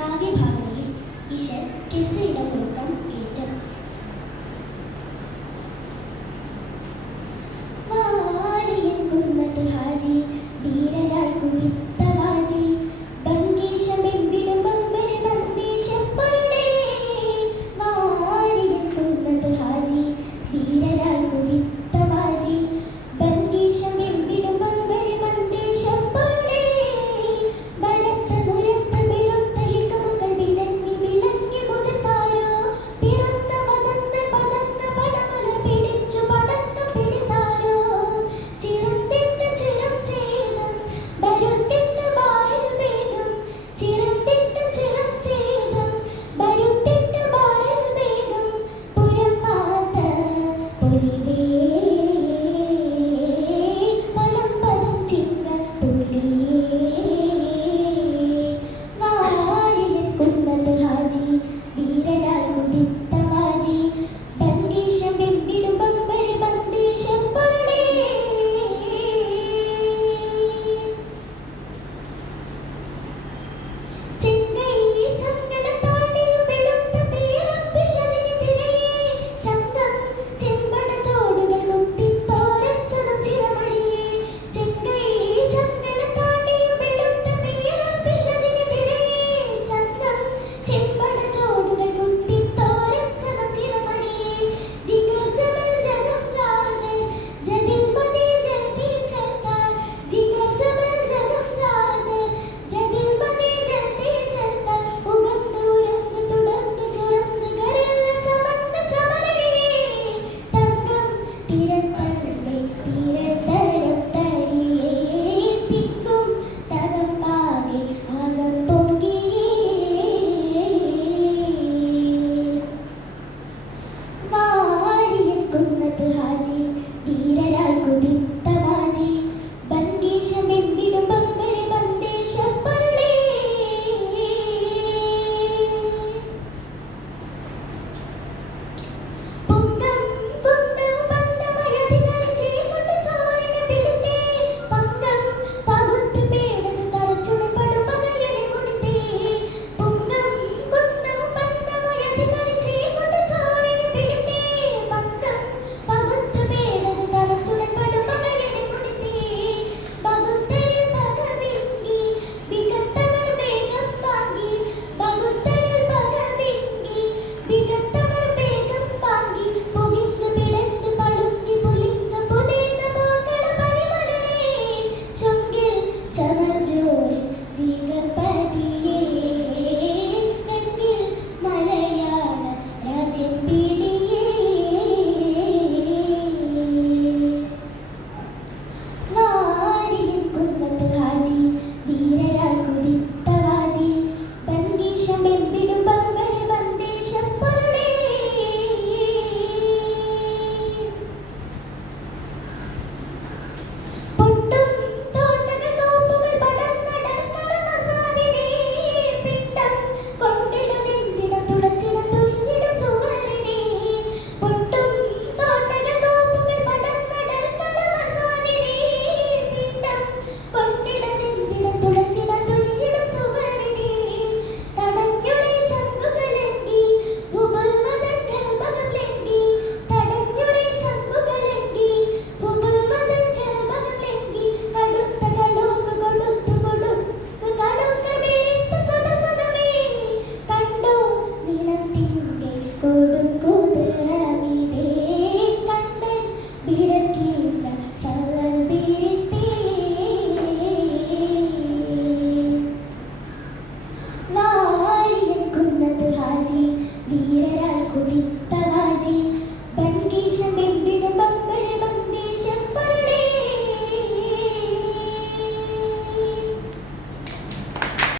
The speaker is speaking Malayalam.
കാവ്യഭാവനയിൽ ഈശ്വർ കിസ്സയുടെ മുറുക്കം ഏറ്റു. വാരിയൻ കുന്നത്ത് ഹാജി വീരരായി കുതിത്ത വാജി ബംഗീശമെമ്പിടും ബമ്പര ബന്ദേശപ്പരുടെ. വാരിയൻ കുന്നത്ത് ഹാജി വീരരായി കുതിത്ത വാജി ബംഗീശമെമ്പിടും ബമ്പര ബന്ദേശപ്പരുടെ. ബലത്ത നുരത്ത വിരുത്ത ഹികമുകൾ വിളങ്ങി വിളങ്ങി മുതിർത്താരോ. പിറന്ന വതന്ന പതന്ന പടമലർ പിടിച്ചു പടക്കം പിടിത്താരോ. ചിറത്തിട്ട് ചിറം ചെയ്തും ബരുത്തിട്ട് ബാറിൽ വേഗം. ചിറത്തിട്ട് ചിറം ചെയ്തും ബരുത്തിട്ട് ബാറിൽ വേഗം. പുരം പാത്ത പൊലിവേ പലം പദം ചിങ്ക പുലിയേ. വാരിയൻ കുന്നത്ത് ഹാജി വീരരായി കുതിത്ത വാജി ബംഗീശമെമ്പിടും ബമ്പര ബന്ദേശപ്പരുടെ. ചെങ്കൈ ചങ്ങലം താണ്ടിയും വെളുത്ത പീറം പിശാചിനെതിരെയേ. ചന്തം ചെമ്പട ചോടുകൾ കുത്തിത്തോരച്ചതും ചിറമണിയേ. ചെങ്കൈ ചങ്ങലം താണ്ടിയും വെളുത്ത പീറം പിശാചിനെതിരെയേ. ചന്തം ചെമ്പട ചോടുകൾ കുത്തിത്തോരച്ചതും ചിറമണിയേ. ജിഗർ ജബൽ ജഗം ജാനൽ ജദിൽ മതി ജൽദി ചൽത്താൻ. ജിഗർ ജബൽ ജഗം ജാനൽ ജദിൽ മതി ജൽദി ചൽത്താൻ. ഉഗന്ന് ഉരന്ന് തുടർന്ന് ചുരന്ന് ഗരൽ ചമന്ന് ചമരടിയേ. തങ്കം തിരത്തള്ളി തിരൾ തരം തരിയേ. തിക്കും തകമ്പാകെ അകം പൊങ്ങിയേ. വാരിയൻ കുന്നത്ത് ഹാജി വീരരായി കുതിത്ത വാജി ബംഗീശമെമ്പിടും ബമ്പര ബന്ദേശപ്പരുടെ. പൊങ്കം കുന്തവും പന്തമയതിനായി ചേർകൊണ്ട് ചോരനെ പിടിത്തേ. പങ്കം പകുത്ത് പേടത് തറച്ചുണപ്പെടും പകയനെ കൊടുത്തേ. പൊങ്കം കുന്തവും പന്തമയതിനായി ചേർകൊണ്ട് ചോരനെ പിടിത്തേ. പങ്കം പകുത്ത് പേടത് തറച്ചുണപ്പെടും പകയനെ കൊടുത്തേ. ബകുത്തരിൽ പകവിങ്കി വികത്തവർ വേഗം വാങ്ങി. ബകുത്തരിൽ പകവിങ്കി വികത്തവർ വേഗം വാങ്ങി. പുകിന്ന് പിളർന്ന് പളുങ്കി പുലിങ്ക പുതിർന്ന പൂക്കള പരിമലരേ. ചൊങ്കിൽ ചമർജോറിൽ ജീകപതിയേ. രംഗിൽ മലയാള രാജ്യം പിടിയേ. വാരിയൻ കുന്നത്ത് ഹാജി വീരരായി കുതിത്ത വാജി ബംഗീശമെമ്പിടും ബമ്പര ബന്ദേശപ്പരുടെ. പൊട്ടും തോട്ടകൾ തോപ്പുകൾ പടർന്നടർക്കണ മസാദിനേ. പിണ്ടം കൊണ്ടിട നെഞ്ചിടം തുടച്ചിടം തുനിഞ്ഞിടും സുവരനേ. പൊട്ടും തോട്ടകൾ തോപ്പുകൾ പടർന്നടർക്കണ മസാദിനേ. പിണ്ടം കൊണ്ടിട നെഞ്ചിടം തുടച്ചിടം തുനിഞ്ഞിടും സുവരനേ. തടഞ്ഞൊരേ ചങ്കുകലങ്കി ഹുബുൽ മദൻ കൽമകംലങ്കി. തടഞ്ഞൊരേ ചങ്കുകലങ്കി ഹുബുൽ മദൻ കൽമകംലങ്കി. കടുത്ത കടുക്ക് കൊടുത്തു കൊടുക്ക് കടുക്കർ വേറിട്ട സദസദമേ. കണ്ടോ നിലത്തിൻ്റെ കൊടുക്കു